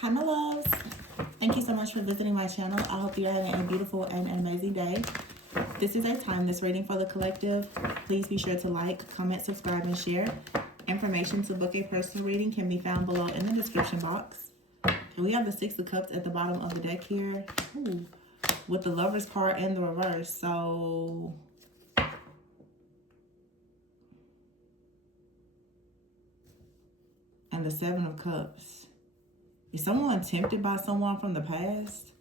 Hi, my loves. Thank you so much for visiting my channel. I hope you're having a beautiful and an amazing day. This is a timeless reading for the collective. Please be sure to like, comment, subscribe, and share. Information to book a personal reading can be found below in the description box. And we have the Six of Cups at the bottom of the deck here. Ooh, with the Lover's card in the reverse. So and the Seven of Cups. Is someone tempted by someone from the past?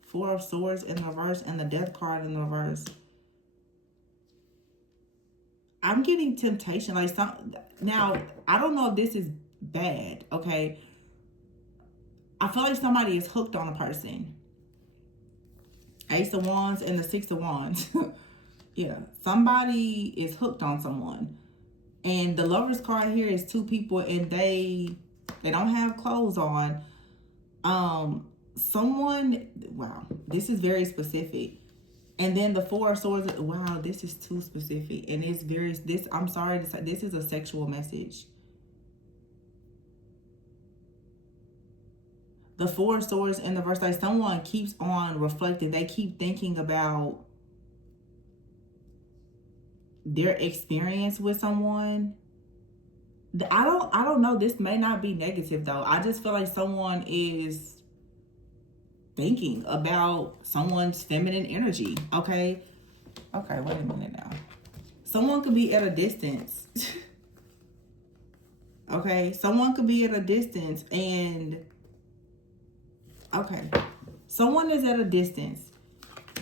Four of Swords in the reverse and the Death card in the reverse. I'm getting temptation. Like now, I don't know if this is bad, okay? I feel like somebody is hooked on a person. Ace of Wands and the Six of Wands. Yeah, somebody is hooked on someone. And the Lover's card here is two people and they don't have clothes on. Someone, wow, this is very specific. And then the Four of Swords, wow, this is too specific. And it's very, I'm sorry to say, this is a sexual message. The Four of Swords in the verse, like someone keeps on reflecting. They keep thinking about their experience with someone. I don't know. This may not be negative though. I just feel like someone is thinking about someone's feminine energy. Okay, wait a minute now. Someone could be at a distance. Okay, someone could be at a distance and okay, someone is at a distance.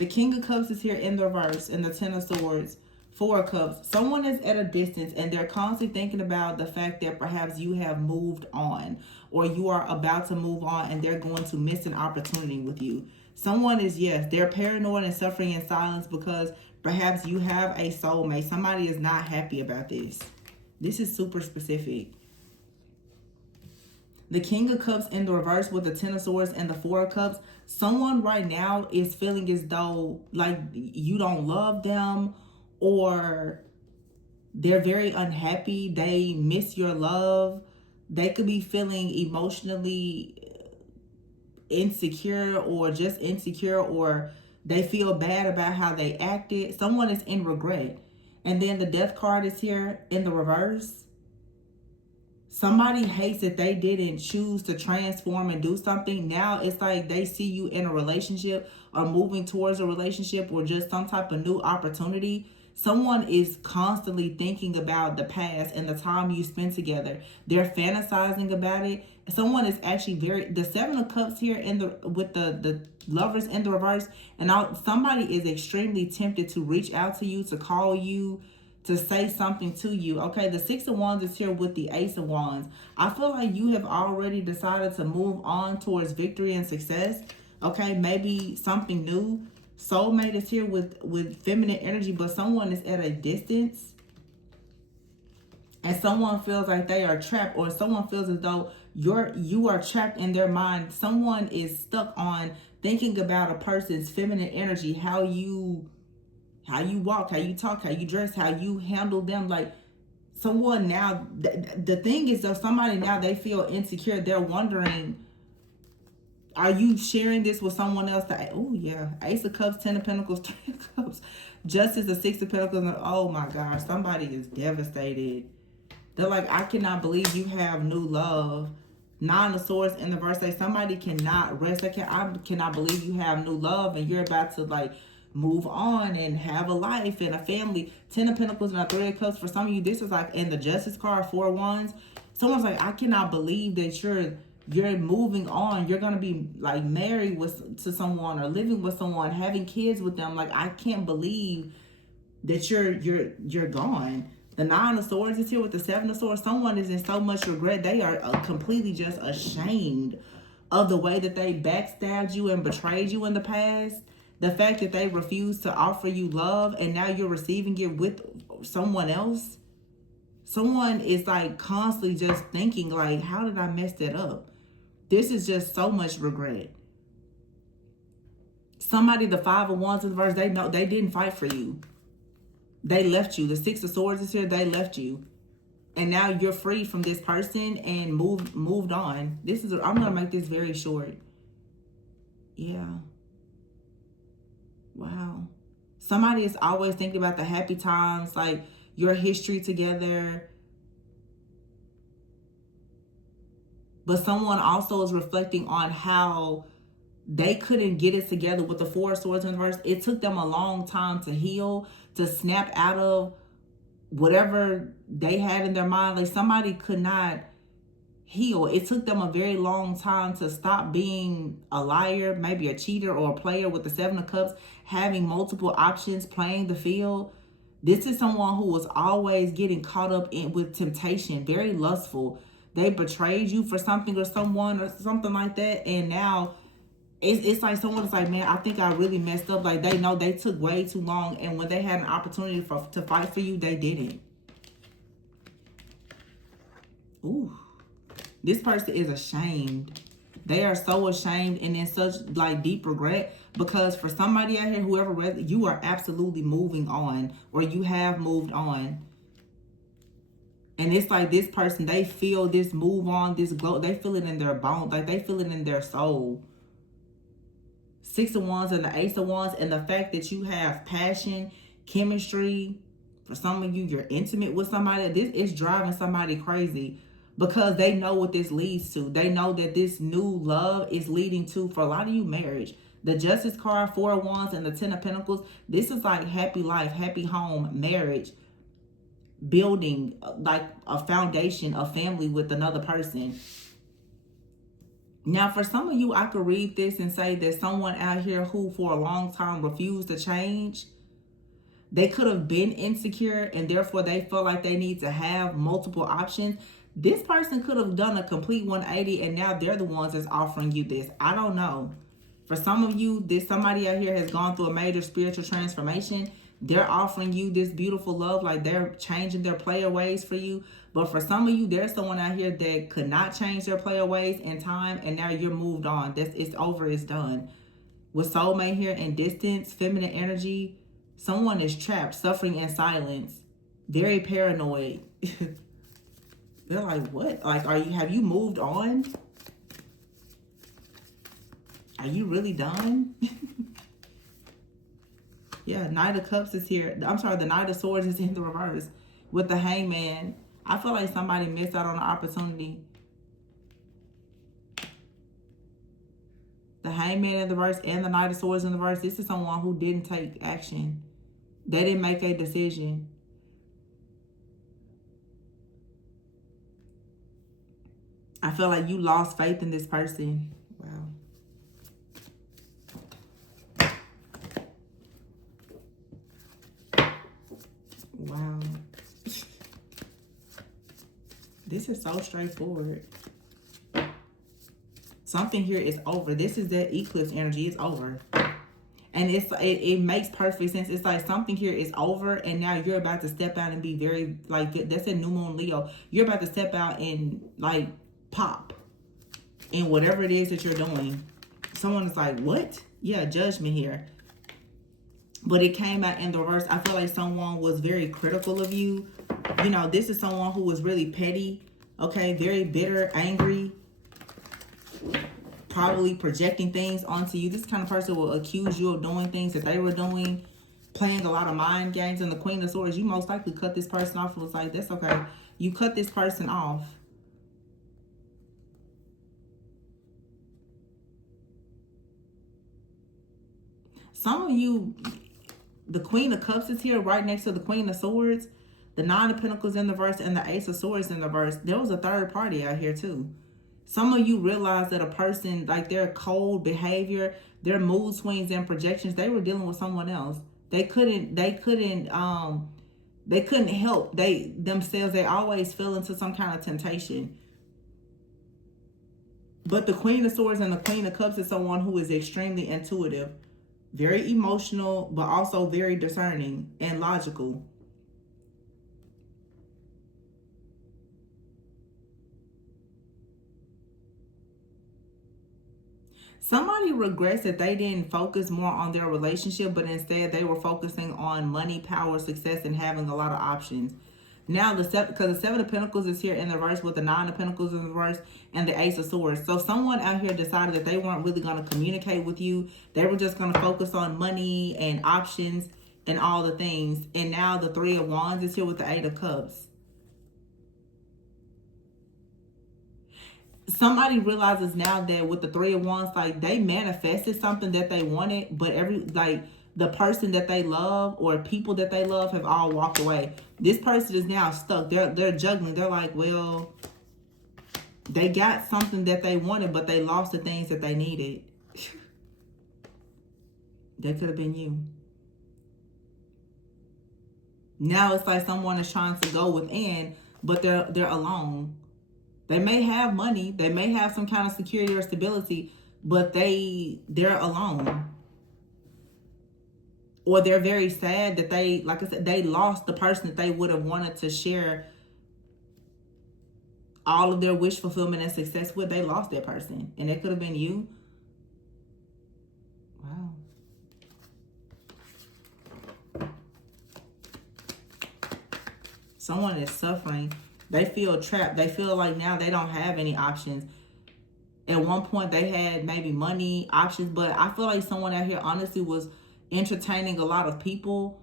The King of Cups is here in the reverse and the Ten of Swords. Four of Cups. Someone is at a distance and they're constantly thinking about the fact that perhaps you have moved on or you are about to move on and they're going to miss an opportunity with you. Someone is, yes, they're paranoid and suffering in silence because perhaps you have a soulmate. Somebody is not happy about this. This is super specific. The King of Cups in the reverse with the Ten of Swords and the Four of Cups. Someone right now is feeling as though like you don't love them, or they're very unhappy. They miss your love. They could be feeling emotionally insecure or just insecure, or they feel bad about how they acted. Someone is in regret. And then the Death card is here in the reverse. Somebody hates that they didn't choose to transform and do something. Now it's like they see you in a relationship or moving towards a relationship or just some type of new opportunity. Someone is constantly thinking about the past and the time you spent together. They're fantasizing about it. Someone is actually the Seven of Cups here in the with the Lovers in the reverse, and somebody is extremely tempted to reach out to you, to call you, to say something to you. Okay, the Six of Wands is here with the Ace of Wands. I feel like you have already decided to move on towards victory and success. Okay, maybe something new. Soulmate is here with feminine energy, but someone is at a distance and someone feels like they are trapped, or someone feels as though you are trapped in their mind. Someone is stuck on thinking about a person's feminine energy, how you walk, how you talk, how you dress, how you handle them. Like someone now, the thing is though, somebody now, they feel insecure. They're wondering, are you sharing this with someone else? Oh yeah, Ace of Cups, Ten of Pentacles, Three of Cups, Justice, the Six of Pentacles. And oh my gosh, somebody is devastated. They're like, I cannot believe you have new love. Nine of Swords in the verse, say somebody cannot rest. I cannot believe you have new love and you're about to like move on and have a life and a family. Ten of Pentacles and a Three of Cups. For some of you, this is like in the Justice card, Four of Wands. Someone's like, I cannot believe that you're moving on. You're gonna be like married to someone or living with someone, having kids with them. Like I can't believe that you're gone. The Nine of Swords is here with the Seven of Swords. Someone is in so much regret. They are completely just ashamed of the way that they backstabbed you and betrayed you in the past. The fact that they refused to offer you love and now you're receiving it with someone else. Someone is like constantly just thinking like, how did I mess that up? This is just so much regret. Somebody, the Five of Wands in the verse, they know they didn't fight for you. They left you. The Six of Swords is here. They left you. And now you're free from this person and moved on. This is, I'm going to make this very short. Yeah. Wow. Somebody is always thinking about the happy times, like your history together. But someone also is reflecting on how they couldn't get it together with the Four of Swords in reverse. It took them a long time to heal, to snap out of whatever they had in their mind. Like somebody could not heal. It took them a very long time to stop being a liar, maybe a cheater or a player with the Seven of Cups, having multiple options, playing the field. This is someone who was always getting caught up in with temptation, very lustful. They betrayed you for something or someone or something like that, and now it's like someone's like, man, I think I really messed up. Like they know they took way too long, and when they had an opportunity to fight for you, they didn't. Ooh. This person is ashamed. They are so ashamed and in such like deep regret, because for somebody out here, whoever read it, you are absolutely moving on, or you have moved on. And it's like this person, they feel this move on, this glow, they feel it in their bones, like they feel it in their soul. Six of Wands and the Ace of Wands, and the fact that you have passion, chemistry. For some of you, you're intimate with somebody. This is driving somebody crazy, because they know what this leads to. They know that this new love is leading to, for a lot of you, marriage. The Justice card, Four of Wands, and the Ten of Pentacles. This is like happy life, happy home, marriage, building like a foundation, a family with another person. Now, for some of you, I could read this and say that someone out here who for a long time refused to change, they could have been insecure and therefore they feel like they need to have multiple options. This person could have done a complete 180 and now they're the ones that's offering you this. I don't know. For some of you, somebody out here has gone through a major spiritual transformation. They're offering you this beautiful love, like they're changing their player ways for you. But for some of you, there's someone out here that could not change their player ways in time, and now you're moved on. It's over, it's done. With soulmate here and distance, feminine energy, someone is trapped, suffering in silence, very paranoid. They're like, what? Like, have you moved on? Are you really done? Yeah, Knight of Cups is here. I'm sorry, the Knight of Swords is in the reverse with the Hangman. I feel like somebody missed out on an opportunity. The Hangman in the reverse and the Knight of Swords in the reverse. This is someone who didn't take action. They didn't make a decision. I feel like you lost faith in this person. Wow. Wow. This is so straightforward. Something here is over. This is that eclipse energy. It's over. And it makes perfect sense. It's like something here is over, and now you're about to step out and be very, like, that's a new moon Leo. You're about to step out and, like, pop in whatever it is that you're doing. Someone is like, what? Yeah, judgment here. But it came out in the reverse. I feel like someone was very critical of you. You know, this is someone who was really petty. Okay, very bitter, angry. Probably projecting things onto you. This kind of person will accuse you of doing things that they were doing. Playing a lot of mind games. And the Queen of Swords, you most likely cut this person off. It was like, that's okay. You cut this person off. Some of you, the Queen of Cups is here right next to the Queen of Swords. The Nine of Pentacles in the verse and the Ace of Swords in the verse. There was a third party out here too. Some of you realize that a person, like their cold behavior, their mood swings and projections, they were dealing with someone else. They couldn't help themselves. They always fell into some kind of temptation. But the Queen of Swords and the Queen of Cups is someone who is extremely intuitive, very emotional, but also very discerning and logical. Somebody regrets that they didn't focus more on their relationship, but instead they were focusing on money, power, success, and having a lot of options. Now because the Seven of Pentacles is here in the reverse with the Nine of Pentacles in the reverse and the Ace of Swords. So someone out here decided that they weren't really going to communicate with you. They were just going to focus on money and options and all the things. And now the Three of Wands is here with the Eight of Cups. Somebody realizes now that with the Three of Wands, like they manifested something that they wanted, but the person that they love or people that they love have all walked away. This person is now stuck. They're juggling. They're like, well, they got something that they wanted, but they lost the things that they needed. That could have been you. Now it's like someone is trying to go within, but they're alone. They may have money, they may have some kind of security or stability, but they're alone. Or they're very sad that they, like I said, they lost the person that they would have wanted to share all of their wish fulfillment and success with. They lost that person. And it could have been you. Wow. Someone is suffering. They feel trapped. They feel like now they don't have any options. At one point they had maybe money, options, but I feel like someone out here honestly was entertaining a lot of people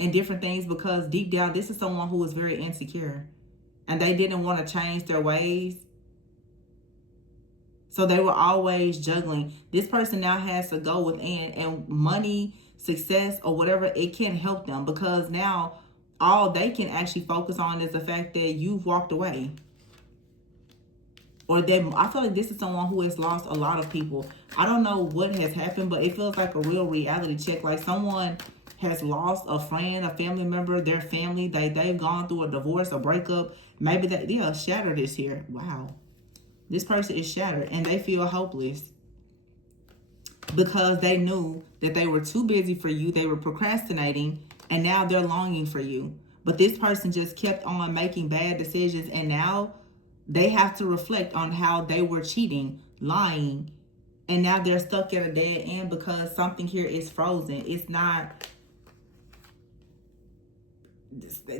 and different things because deep down this is someone who was very insecure and they didn't want to change their ways. So they were always juggling. This person now has to go within, and money, success, or whatever, it can't help them because now all they can actually focus on is the fact that you've walked away. Or I feel like this is someone who has lost a lot of people. I don't know what has happened, but it feels like a real reality check. Like someone has lost a friend, a family member, their family. They've gone through a divorce, a breakup. Maybe shattered is here. Wow. This person is shattered and they feel hopeless because they knew that they were too busy for you. They were procrastinating and now they're longing for you. But this person just kept on making bad decisions and now they have to reflect on how they were cheating, lying, and now they're stuck at a dead end because something here is frozen. It's not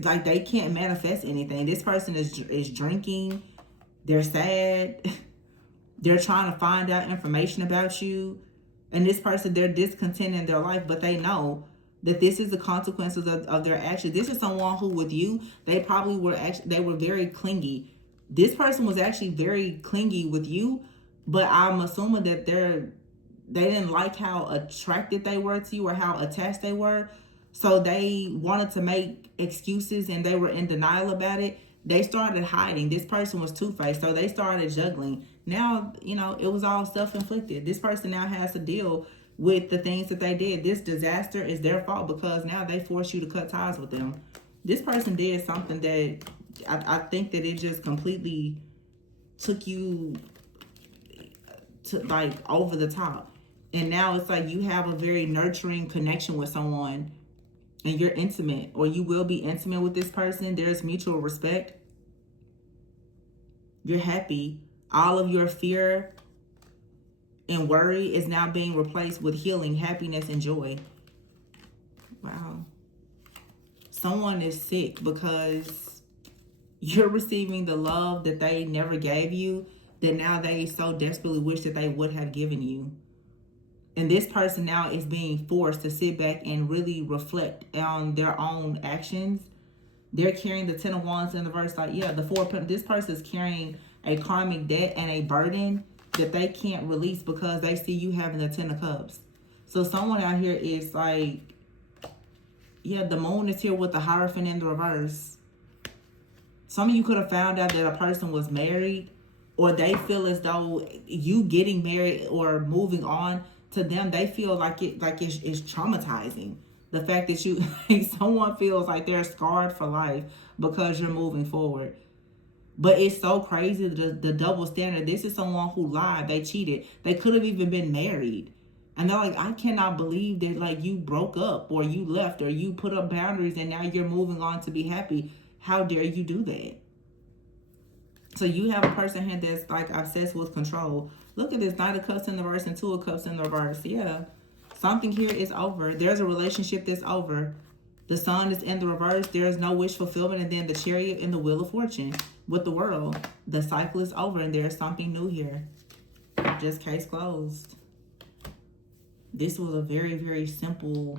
like they can't manifest anything. This person is drinking. They're sad. They're trying to find out information about you. And this person, they're discontent in their life, but they know that this is the consequences of their actions. This is someone who with you, they probably were very clingy. This person was actually very clingy with you, but I'm assuming that they didn't like how attracted they were to you or how attached they were. So they wanted to make excuses and they were in denial about it. They started hiding. This person was two-faced, so they started juggling. Now, it was all self-inflicted. This person now has to deal with the things that they did. This disaster is their fault because now they forced you to cut ties with them. This person did something that I think that it just completely took you to like over the top. And now it's like you have a very nurturing connection with someone and you're intimate, or you will be intimate with this person. There's mutual respect. You're happy. All of your fear and worry is now being replaced with healing, happiness, and joy. Wow. Someone is sick because you're receiving the love that they never gave you, that now they so desperately wish that they would have given you. And this person now is being forced to sit back and really reflect on their own actions. They're carrying the Ten of Wands in the verse. Like, yeah, the Four of Pentacles. This person is carrying a karmic debt and a burden that they can't release because they see you having the Ten of Cups. So someone out here is like, yeah, the moon is here with the Hierophant in the reverse. Some of you could have found out that a person was married, or they feel as though you getting married or moving on, to them, they feel like it's traumatizing. The fact that you, someone feels like they're scarred for life because you're moving forward. But it's so crazy, the double standard. This is someone who lied. They cheated. They could have even been married. And they're like, I cannot believe that like you broke up or you left or you put up boundaries and now you're moving on to be happy. How dare you do that? So you have a person here that's like obsessed with control. Look at this, Knight of Cups in the reverse and Two of Cups in the reverse. Yeah. Something here is over. There's a relationship that's over. The Sun is in the reverse. There is no wish fulfillment. And then the Chariot and the Wheel of Fortune with the World. The cycle is over and there's something new here. Just case closed. This was a very, very simple,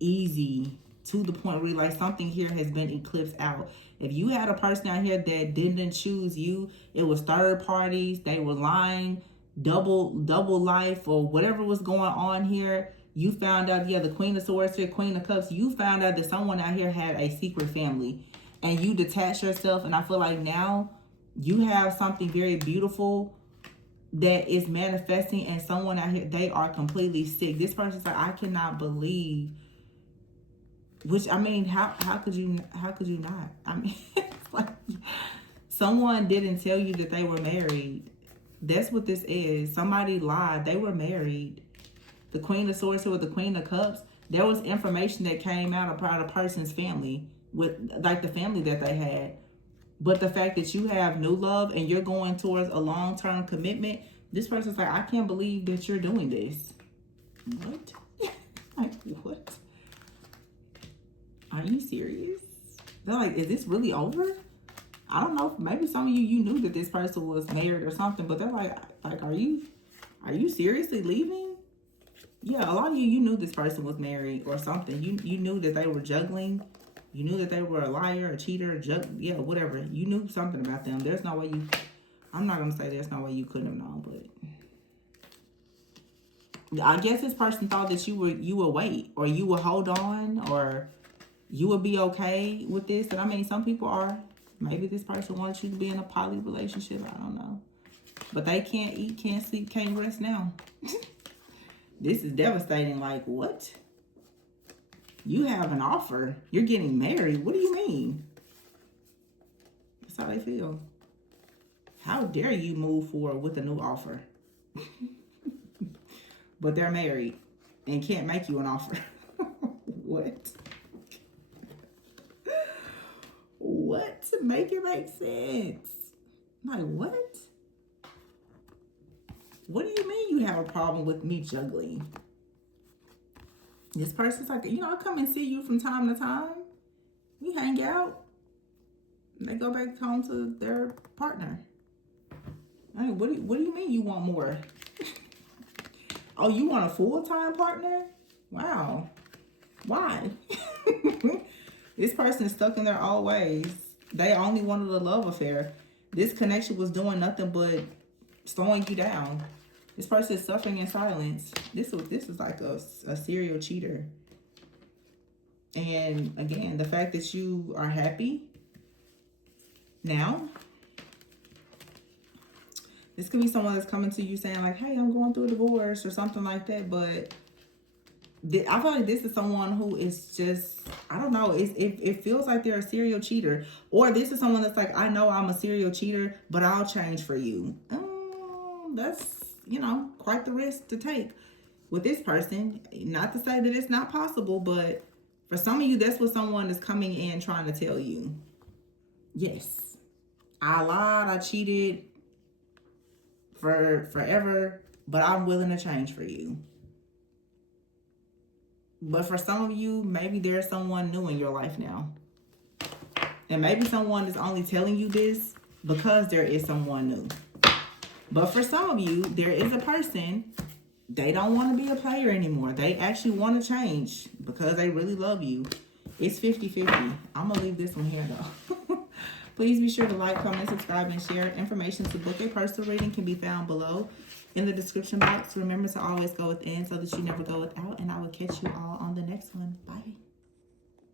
easy, to the point where like something here has been eclipsed out. If you had a person out here that didn't choose you, it was third parties, they were lying, double life, or whatever was going on here. You found out, yeah, the Queen of Swords here, Queen of Cups, you found out that someone out here had a secret family and you detached yourself. And I feel like now you have something very beautiful that is manifesting, and someone out here, they are completely sick. This person's like, I cannot believe. Which, I mean, how could you not? I mean, it's like someone didn't tell you that they were married. That's what this is. Somebody lied. They were married. The Queen of Swords here with the Queen of Cups. There was information that came out about a person's family, with like the family that they had. But the fact that you have new love and you're going towards a long-term commitment, this person's like, I can't believe that you're doing this. What? Like, what? Are you serious? They're like, is this really over? I don't know. Maybe some of you knew that this person was married or something, but they're like, are you seriously leaving? Yeah, a lot of you knew this person was married or something. You knew that they were juggling. You knew that they were a liar, a cheater, yeah, whatever. You knew something about them. There's no way you, I'm not going to say there's no way you couldn't have known, but I guess this person thought that you would wait, or you would hold on, or you would be okay with this. And I mean, some people are. Maybe this person wants you to be in a poly relationship. I don't know. But they can't eat, can't sleep, can't rest now. This is devastating. Like, what? You have an offer. You're getting married. What do you mean? That's how they feel. How dare you move forward with a new offer? But they're married and can't make you an offer. What? What? Make it make sense. Like, what? What do you mean you have a problem with me juggling? This person's like, I come and see you from time to time. We hang out. They go back home to their partner. I mean, what do you mean you want more? Oh, you want a full-time partner? Wow. Why? This person is stuck in their old ways. They only wanted a love affair. This connection was doing nothing but slowing you down. This person is suffering in silence. This is like a serial cheater. And again, the fact that you are happy now. This could be someone that's coming to you saying like, hey, I'm going through a divorce or something like that. But I feel like this is someone who is just, I don't know, it feels like they're a serial cheater. Or this is someone that's like, I know I'm a serial cheater, but I'll change for you. That's, quite the risk to take with this person. Not to say that it's not possible, but for some of you, that's what someone is coming in trying to tell you. Yes, I lied, I cheated for forever, but I'm willing to change for you. But for some of you, maybe there's someone new in your life now. And maybe someone is only telling you this because there is someone new. But for some of you, there is a person, they don't want to be a player anymore. They actually want to change because they really love you. It's 50-50. I'm going to leave this one here, though. Please be sure to like, comment, subscribe, and share. Information to book a personal reading can be found below in the description box. Remember to always go within so that you never go without. And I will catch you all on the next one. Bye.